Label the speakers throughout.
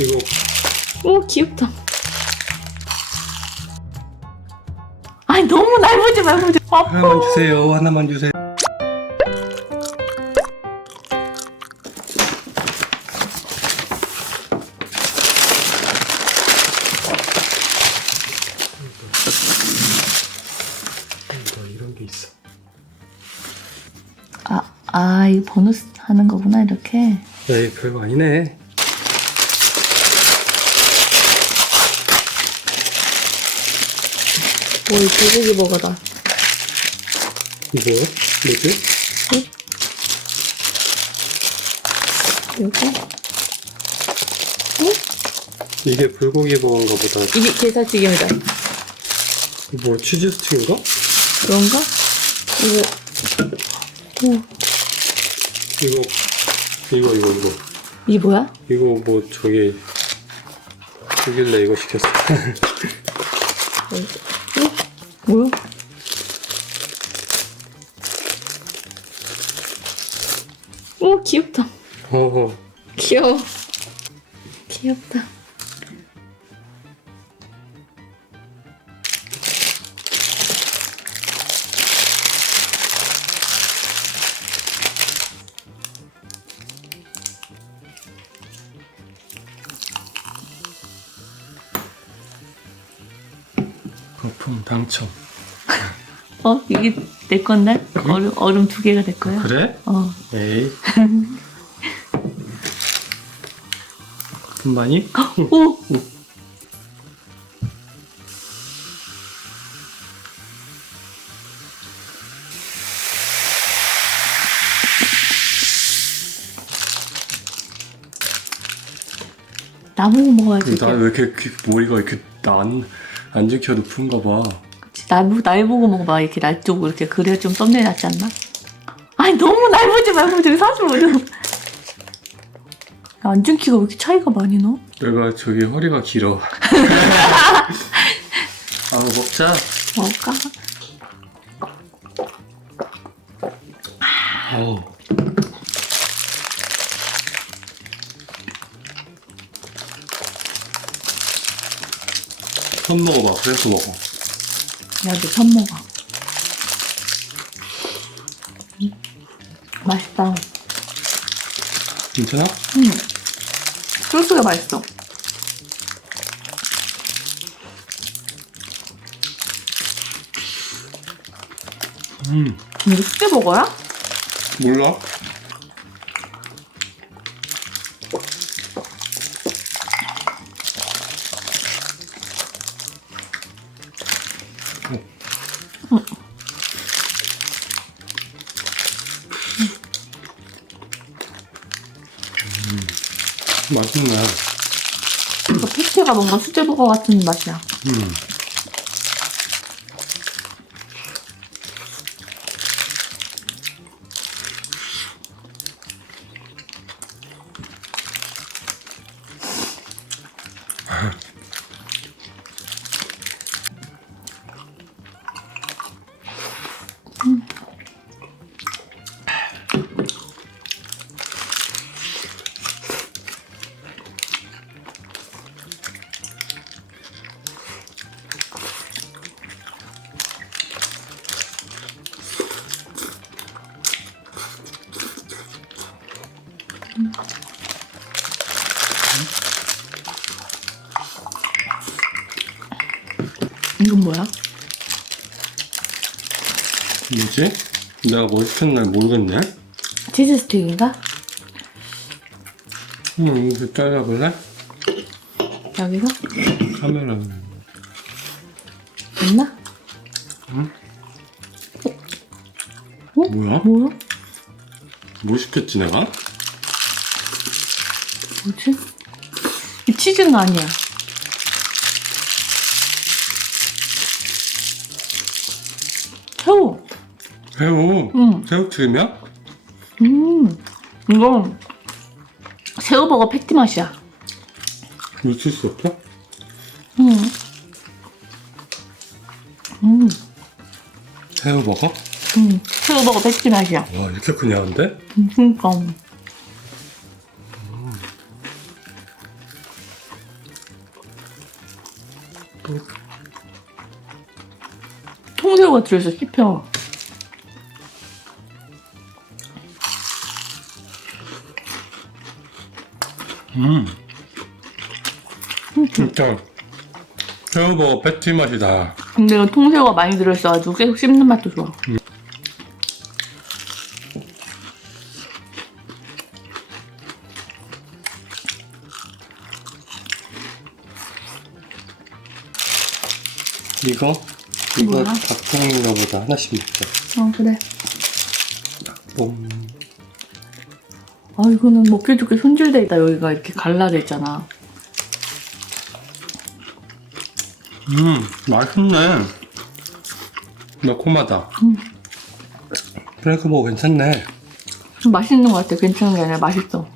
Speaker 1: 이거
Speaker 2: 오 귀엽다. 아니 너무 날 보지 말고 좀.
Speaker 1: 하나만 주세요. 하나만 주세요. 이거 이런 게 있어.
Speaker 2: 아, 아, 이 쓰- 하는 거구나 이렇게.
Speaker 1: 에이 별거 아니네.
Speaker 2: 오, 이 불고기 버거다.
Speaker 1: 이거 뭐지?
Speaker 2: 이거?
Speaker 1: 이게 불고기 버거인가 보다.
Speaker 2: 이게 게살튀김이다.
Speaker 1: 뭐 치즈 스틱인가?
Speaker 2: 그런가? 이거. 오,
Speaker 1: 이거 이거 이거 이거
Speaker 2: 이게 뭐야?
Speaker 1: 이거 뭐 저기 주길래 이거 시켰어.
Speaker 2: 어? 뭐야? 오, 귀엽다.
Speaker 1: 어허.
Speaker 2: 귀여워. 귀엽다.
Speaker 1: 거품 당첨.
Speaker 2: 어? 이게 내 건데? 얼음, 얼음 두 개가 될 거야?
Speaker 1: 그래?
Speaker 2: 어.
Speaker 1: 에이. 금반이?
Speaker 2: 오! 나보고 먹어야지.
Speaker 1: 나왜 이렇게 귀- 머리가 이렇게 안, 안 지켜 높은가 봐.
Speaker 2: 그치, 날, 보- 날 보고 먹어봐. 이렇게 날 쪽으로 이렇게 그래야 좀 썸네일 낫지 않나? 아니, 너무 날 보지 말고 저기 사진 보려. 안준 키가 왜 이렇게 차이가 많이 나?
Speaker 1: 내가 저기 허리가 길어. 아 먹자.
Speaker 2: 먹을까?
Speaker 1: 어우. 처음 먹어봐. 그래서 먹어.
Speaker 2: 나도 처음 먹어. 음, 맛있다.
Speaker 1: 괜찮아?
Speaker 2: 응. 소스가 맛있어.
Speaker 1: 음.
Speaker 2: 이거 숙제 먹어야?
Speaker 1: 몰라? 맛있네.
Speaker 2: 이거 패티가 뭔가 수제버거 같은 맛이야.
Speaker 1: 음.
Speaker 2: 이건 뭐야?
Speaker 1: 뭐지? 내가 뭐 시켰나 모르겠네.
Speaker 2: 치즈 스틱인가?
Speaker 1: 음, 이거 잘라볼래?
Speaker 2: 여기서?
Speaker 1: 카메라.
Speaker 2: 있나?
Speaker 1: 뭐야?
Speaker 2: 뭐야?
Speaker 1: 뭐 시켰지 내가?
Speaker 2: 뭐지? 이 치즈는 아니야. 새우.
Speaker 1: 새우.
Speaker 2: 응.
Speaker 1: 새우튀김이야?
Speaker 2: 음. 이거 새우버거 패티 맛이야.
Speaker 1: 놓칠 수 없어?
Speaker 2: 음. 음.
Speaker 1: 새우 먹어?
Speaker 2: 음. 새우버거 패티 맛이야.
Speaker 1: 와 이렇게 그냥한데?
Speaker 2: 음, 그니까.
Speaker 1: 또.
Speaker 2: 통새우가 들어있어 씹혀.
Speaker 1: 음. 진짜 새우버거 패티 맛이다.
Speaker 2: 근데 이거 통새우가 많이 들어있어가지고 계속 씹는 맛도 좋아.
Speaker 1: 이거? 이거
Speaker 2: 뭐야?
Speaker 1: 닭봉인가 보다. 하나씩 먹자.
Speaker 2: 어 그래.
Speaker 1: 뽕.
Speaker 2: 아 이거는 먹기 좋게 손질돼 있다. 여기가 이렇게 갈라져 있잖아.
Speaker 1: 음, 맛있네. 매콤하다.
Speaker 2: 음.
Speaker 1: 프랭크버거 괜찮네.
Speaker 2: 좀 맛있는 것 같아. 괜찮은 게 아니라 맛있어.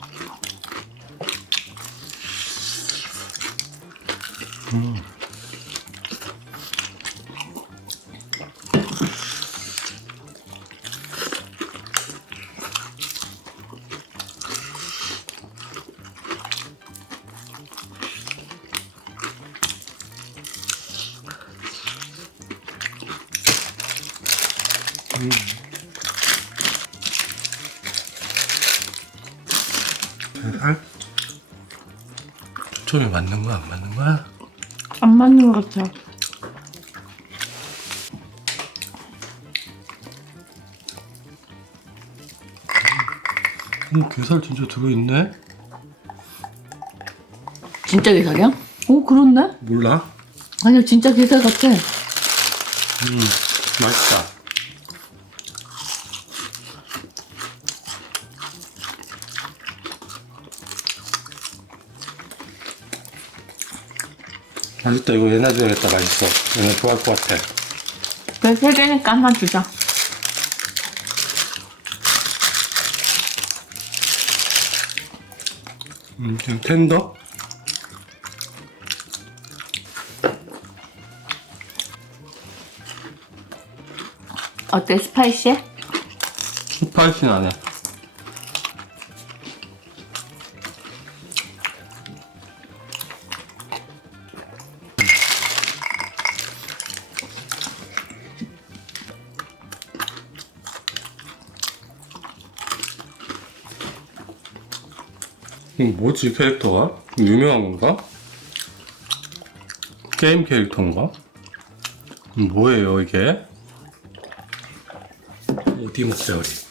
Speaker 1: 살? 초점이 맞는 거야, 안 맞는 거야?
Speaker 2: 안 맞는 것 같아.
Speaker 1: 음, 게살 진짜 들어있네?
Speaker 2: 진짜 게살이야? 오 그렇네.
Speaker 1: 몰라?
Speaker 2: 아니야 진짜 게살 같아.
Speaker 1: 음, 맛있다. 맛있다. 이거 얘나 줘야겠다. 맛있어. 얘나 좋아할 것 같아.
Speaker 2: 그래 세 개니까 하나 주자.
Speaker 1: 음, 그냥 텐더?
Speaker 2: 어때 스파이시해?
Speaker 1: 스파이시는 안 해. 뭐지 캐릭터가? 유명한 건가? 게임 캐릭터인가? 음, 뭐예요 이게? 어디 먹자 우리?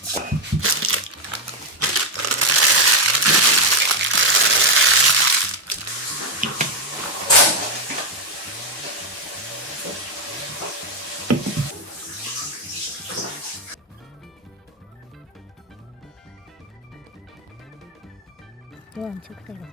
Speaker 3: 뭐 엄청 크다 이거.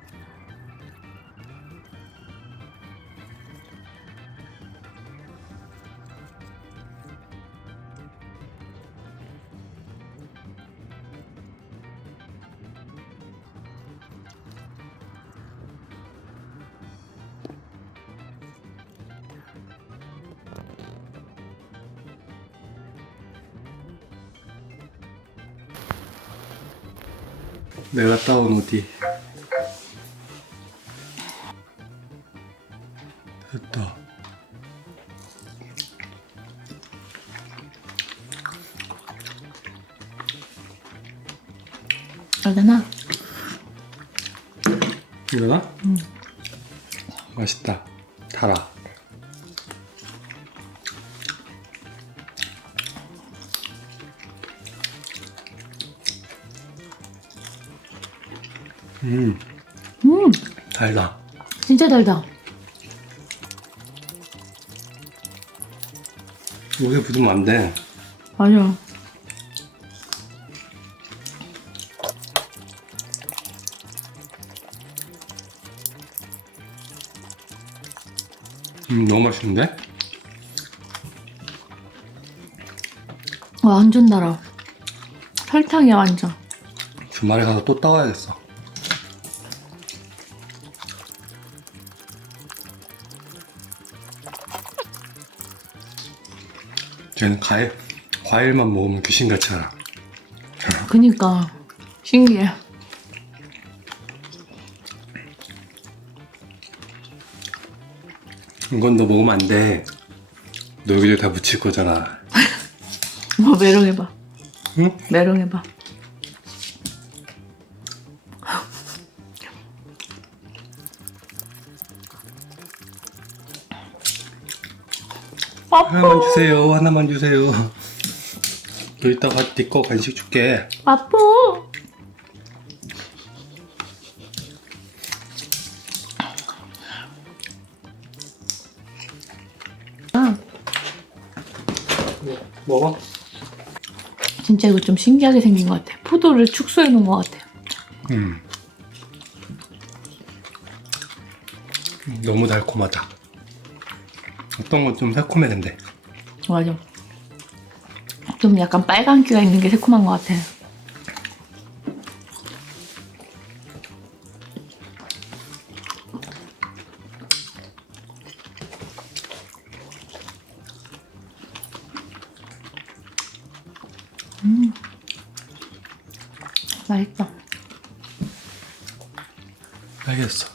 Speaker 1: 내가 따온 어디?
Speaker 2: 알잖아.
Speaker 1: 이거나? 맛있다. 달아. 음,
Speaker 2: 음
Speaker 1: 달다.
Speaker 2: 진짜 달다.
Speaker 1: 여기 붙으면 안 돼.
Speaker 2: 맞아.
Speaker 1: 음, 너무 맛있는데?
Speaker 2: 와, 완전 달아. 설탕이야 완전.
Speaker 1: 주말에 가서 또 따와야겠어. 쟤는 과일, 과일만 먹으면 귀신같이 알아.
Speaker 2: 그니까 신기해.
Speaker 1: 이건 너 먹으면 안 돼. 너 여기다 다 묻힐 거잖아.
Speaker 2: 뭐 메롱해봐.
Speaker 1: 응?
Speaker 2: 메롱해봐.
Speaker 1: 하나만 주세요. 하나만 주세요. 너 이따가 네거 간식 줄게.
Speaker 2: 아빠. 진짜 이거 좀 신기하게 생긴 것 같아. 포도를 축소해 놓은 것 같아.
Speaker 1: 음. 너무 달콤하다. 어떤 건 좀 새콤해 근데.
Speaker 2: 맞아. 좀 약간 빨간 기가 있는 게 새콤한 것 같아. 음, 맛있다.
Speaker 1: 알겠어.